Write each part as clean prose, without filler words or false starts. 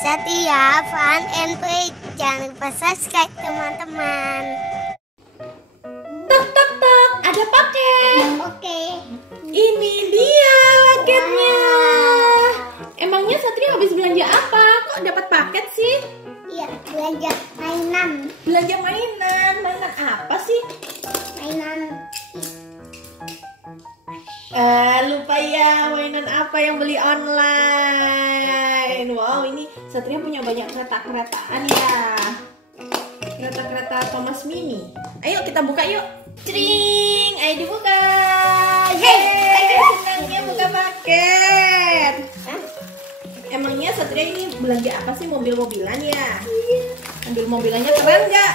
Satria, Fun, and Play. Jangan lupa subscribe teman-teman. Tok tok tok, ada paket. Oke. Ini dia paketnya. Emangnya Satria habis belanja apa? Kok dapat paket sih? Iya, belanja mainan. Belanja mainan. Mainan apa sih? Mainan. Lupa ya, mainan apa yang beli online. Wow, ini Satria punya banyak kereta-keretaan ya. Kereta-kereta Thomas Mini. Ayo kita buka yuk. Cring, ayo dibuka. Yeay, senangnya buka paket. Emangnya Satria ini belanja apa sih? Mobil-mobilan ya? Ambil mobilannya keren nggak?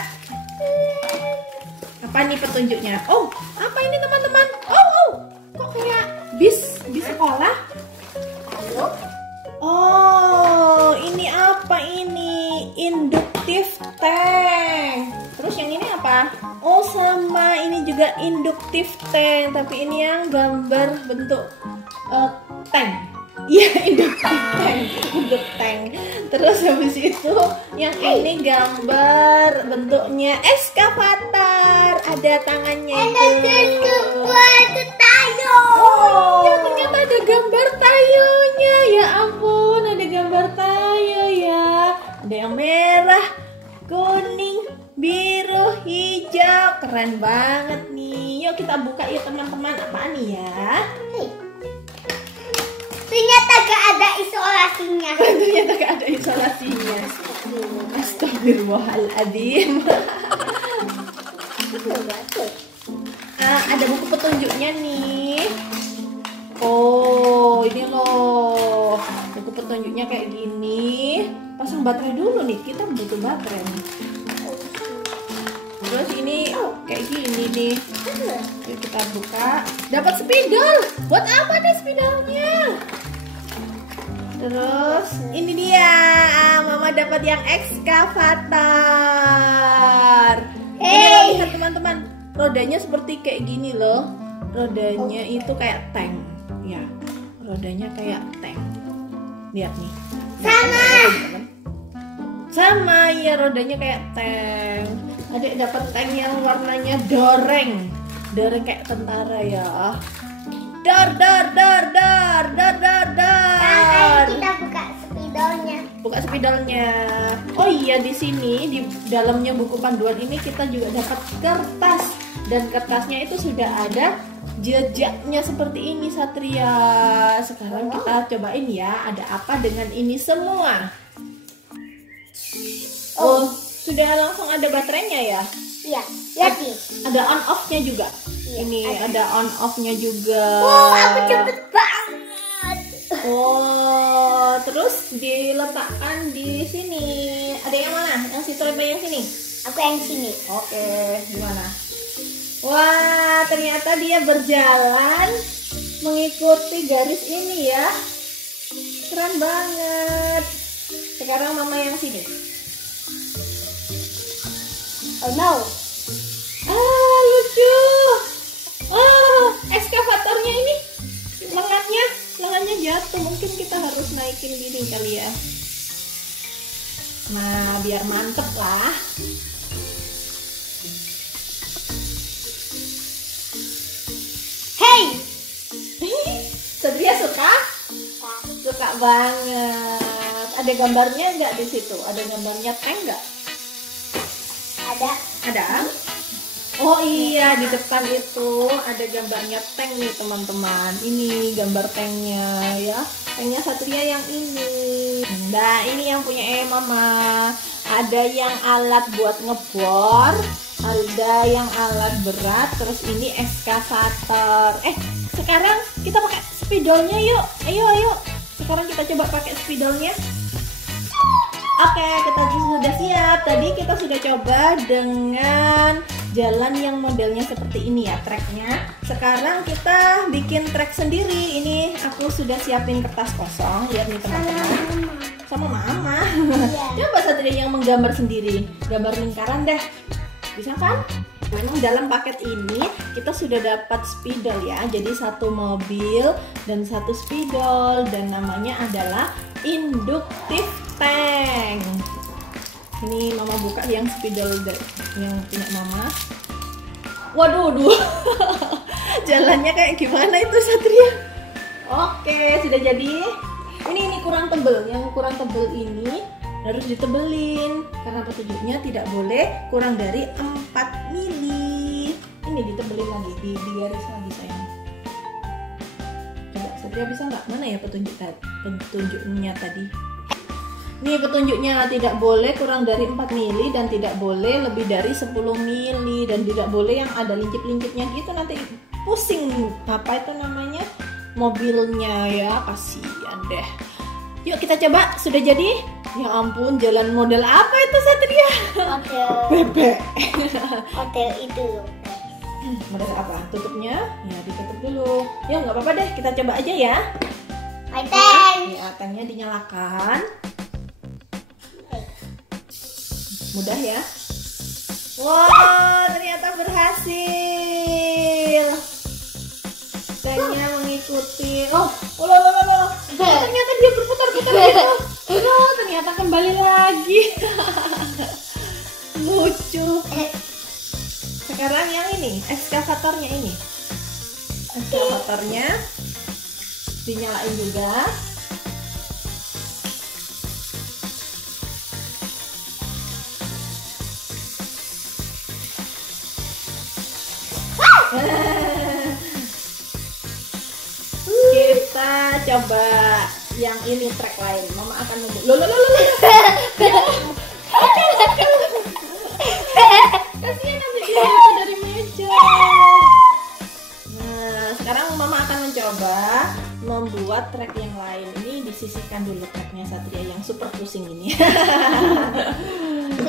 Apa nih petunjuknya? Oh, apa ini teman-teman? Oh, kok kayak bis sekolah? Oh, ini apa ini? Induktif tank. Terus yang ini apa? Oh, sama ini juga induktif tank, tapi ini yang gambar bentuk tank. Iya, induktif tank, bentuk tank. Terus habis itu yang ini gambar bentuknya eskavator. Ada tangannya itu. Oh, ya ternyata ada gambar tayonya. Ya ampun, ada gambar tayo ya. Ada yang merah, kuning, biru, hijau. Keren banget nih. Yuk kita buka yuk teman-teman. Apaan nih ya? Ternyata gak ada isolasinya. Ternyata gak ada isolasinya. Astagfirullahaladzim. Ada buku petunjuknya nih. Oh, ini loh. Buku petunjuknya kayak gini. Pasang baterai dulu nih. Kita butuh baterai nih. Terus ini kayak gini nih. Yuk kita buka. Dapat spidol. Buat apa nih spidolnya? Terus ini dia. Mama dapat yang ekskavator. Hey, lihat teman-teman. Rodanya seperti kayak gini loh. Rodanya itu kayak tank. Ya, rodanya kayak tank. Lihat nih. Sama ya, rodanya kayak tank. Adik dapat tank yang warnanya doreng. Doreng kayak tentara ya. Dar. Kita buka spidolnya. Buka spidolnya. Oh iya, di sini di dalamnya buku panduan ini kita juga dapat kertas, dan kertasnya itu sudah ada jejaknya seperti ini Satria. Sekarang kita cobain ya, ada apa dengan ini semua. Oh, sudah langsung ada baterainya ya? Iya, lihat nih. Ada on off-nya juga. Iya, Ini ada on off-nya juga. Aku cepet banget. Oh, terus diletakkan di sini. Ada yang mana? Yang situ apa yang sini? Aku yang sini. Oke, gimana? Wah, ternyata dia berjalan mengikuti garis ini ya. Keren banget. Sekarang mama yang sini. Oh no. Lucu. Oh, ekskavatornya ini lengannya jatuh. Mungkin kita harus naikin gini kali ya. Nah, biar mantep lah. Hey. Satria suka? Suka banget. Ada gambarnya nggak di situ? Ada gambarnya tank nggak? Ada? Oh iya, di depan itu ada gambarnya tank nih teman-teman. Ini gambar tanknya ya. Tanknya Satria yang ini. Nah, ini yang punya Mama. Ada yang alat buat ngebor, ada yang alat berat, terus ini ekskavator. Sekarang kita pakai spidolnya yuk. Ayo. Sekarang kita coba pakai spidolnya. Oke, kita sudah siap. Tadi kita sudah coba dengan jalan yang modelnya seperti ini ya, treknya. Sekarang kita bikin trek sendiri. Ini aku sudah siapin kertas kosong. Lihat nih teman-teman. Sama Mama. Coba Satria yang menggambar sendiri. Gambar lingkaran deh. Bisa kan? Memang dalam paket ini kita sudah dapat spidol ya. Jadi satu mobil dan satu spidol, dan namanya adalah induktif tank. Ini mama buka yang spidol yang punya mama. Waduh, jalannya kayak gimana itu Satria? Oke, sudah jadi. Ini kurang tebel. Yang kurang tebel ini harus ditebelin karena petunjuknya tidak boleh kurang dari 4 mili. Ini ditebelin lagi, di garis lagi sayang. Coba Satria bisa nggak? Mana ya petunjuknya tadi? Nih petunjuknya, tidak boleh kurang dari 4 mili dan tidak boleh lebih dari 10 mili dan tidak boleh yang ada lincip-lincipnya gitu, nanti pusing apa itu namanya mobilnya ya, kasihan deh. Yuk kita coba, sudah jadi? Ya ampun, jalan model apa itu Satria? Model Bebek. model itu. Model apa? Tutupnya? Ya ditutup dulu. Ya nggak apa-apa deh, kita coba aja ya. Tank. Ya, tanknya dinyalakan. Mudah ya. Wow, ternyata berhasil. Tanknya mengikuti. Oh, loh. Ternyata dia berputar-putar gitu. Oh, ternyata kembali lagi. Lucu. Sekarang yang ini, ekskavatornya ini. Ekskavatornya dinyalain juga. Kita coba yang ini track lain. Mama akan nunggu. Loh. Kasihan nanti dia jatuh dari meja. Nah, sekarang Mama akan mencoba membuat track yang lain. Ini disisihkan dulu tracknya Satria yang super pusing ini.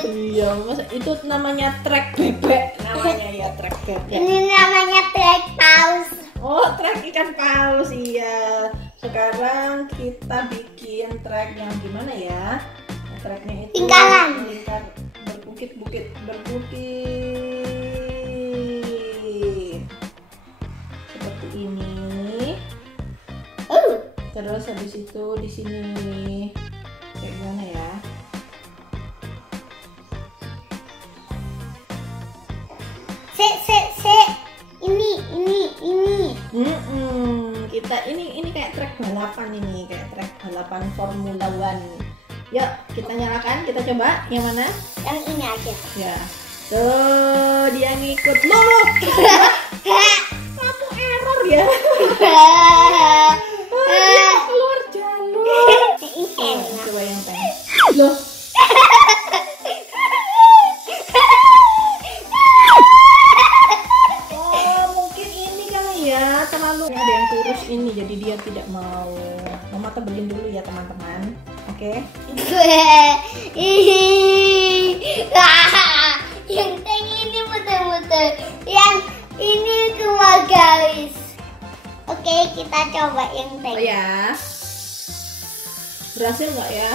Iya, masa itu namanya track bebek, namanya ya track bebek. Ini namanya trek paus. Oh, track ikan paus, iya. Sekarang kita bikin track yang gimana ya? Tracknya itu Lingkaran. Berbukit. Seperti ini. Terus habis itu di sini kayak gimana ya? Ini. Kita ini kayak trek balapan ini, kayak trek balapan Formula One. Yuk, kita nyalakan, kita coba yang mana? Yang ini aja. Ya. Tuh, dia ngikut. Loh. Kamu error ya. Dia keluar jalur. Coba yang tank. Loh. Terlalu ada yang kurus ini, jadi dia tidak mau. Mama tebelin dulu ya teman-teman. Oke. Yang tank ini betul-betul. Yang ini cuma garis. Oke, kita coba yang tank. Oh ya. Berhasil nggak ya?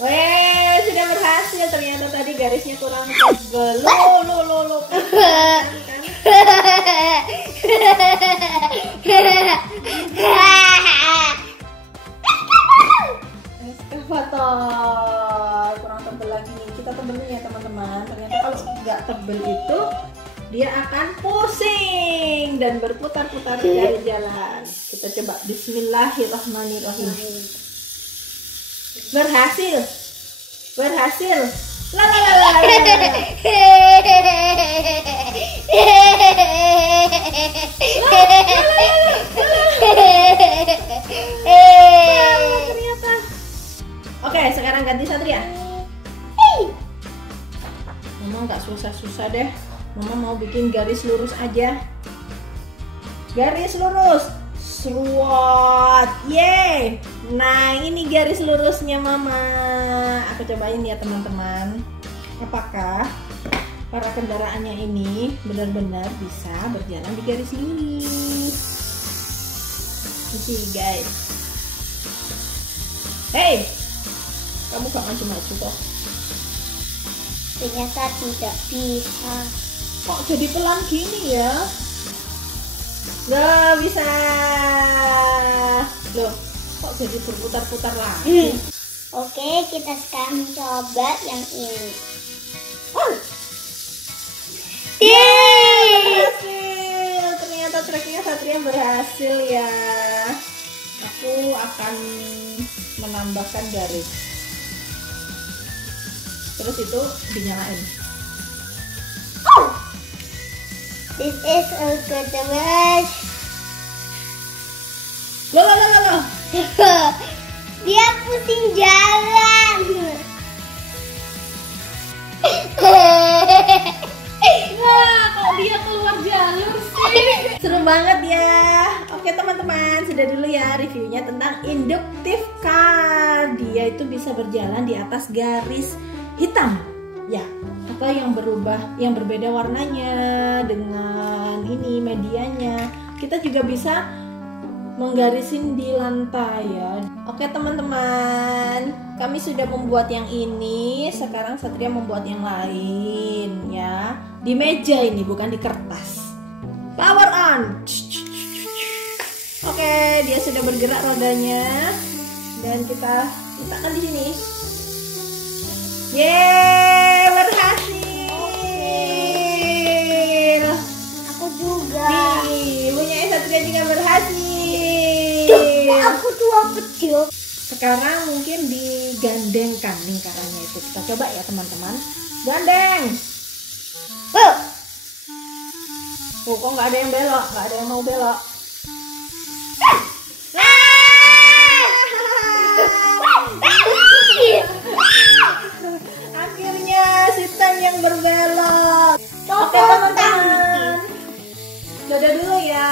Weh, sudah berhasil. Ternyata tadi garisnya kurang tebel. Lo. Ekskavator kurang tebel lagi nih. Kita tebelin ya teman-teman. Ternyata kalau nggak tebel itu dia akan pusing dan berputar-putar dari jalan. Kita coba. Bismillahirrahmanirrahim. Berhasil. La. Ternyata. Oke, sekarang ganti Satria. Mama nggak susah-susah deh. Mama mau bikin garis lurus aja. Garis lurus. Swat. Yeay. Nah, ini garis lurusnya Mama. Aku cobain ya teman-teman. Apakah para kendaraannya ini benar-benar bisa berjalan di garis ini? See guys. Hey, kamu gak maju-maju kok. Ternyata tidak bisa. Kok jadi pelan gini ya? Gak bisa. Loh, kok jadi berputar-putar lagi? Oke, kita sekarang coba yang ini. Oh. Yeay! Berhasil. Ternyata treknya Satria berhasil ya. Aku akan menambahkan garis. Terus itu dinyalain. Oh! This is a good brush. Loh. Dia pusing jalan. Wah, kok dia keluar jalur sih? Seru banget ya. Oke teman-teman, sudah dulu ya reviewnya tentang inductive car. Dia itu bisa berjalan di atas garis hitam. Ya, apa yang berubah, yang berbeda warnanya dengan ini medianya. Kita juga bisa menggarisin di lantai ya. Oke teman-teman, kami sudah membuat yang ini. Sekarang Satria membuat yang lain ya. Di meja ini, bukan di kertas. Power on. Oke, dia sudah bergerak rodanya. Dan kita letakkan di sini. Yeay, berhasil. Aku juga. Nih, punya Satria juga berhasil. Aku tua kecil. Sekarang mungkin digandengkan lingkarannya itu. Kita coba ya teman-teman. Gandeng. Oh, kok nggak ada yang belok? Nggak ada yang mau belok. Akhirnya sistem yang berbelok. Oke teman-teman. Dadah dulu ya.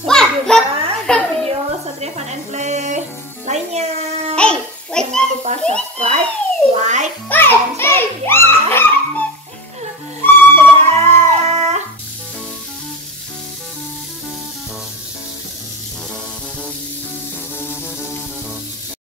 Sampai jumpa di video Satria Fun and Play lainnya. Hey, wait. Jangan lupa subscribe.